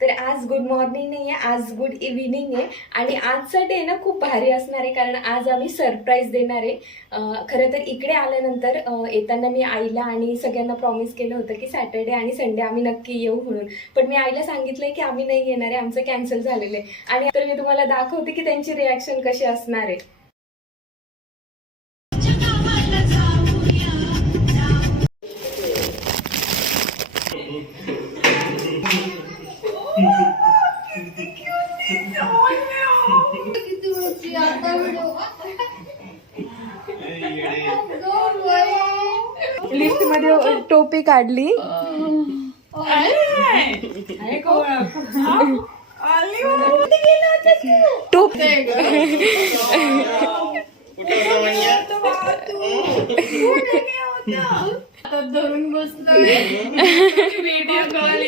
तर आज good morning नाही आहे, आज गुड इव्हिनिंग आहे. आणि आजचा डे ना खूप भारी असणार आहे, कारण आज आम्ही सरप्राईज देणार आहे. खरं तर इकडे आल्यानंतर येताना मी आईला आणि सगळ्यांना प्रॉमिस केलं होतं की सॅटर्डे आणि संडे आम्ही नक्की येऊ म्हणून. पण मी आईला सांगितलंय की आम्ही नाही येणार आहे, आमचं कॅन्सल झालेलं आहे. आणि तर मी तुम्हाला दाखवते की त्यांची रिॲक्शन कशी असणार आहे. लिफ्ट मध्ये टोपी काढली. धरून बसलो व्हिडिओ कॉल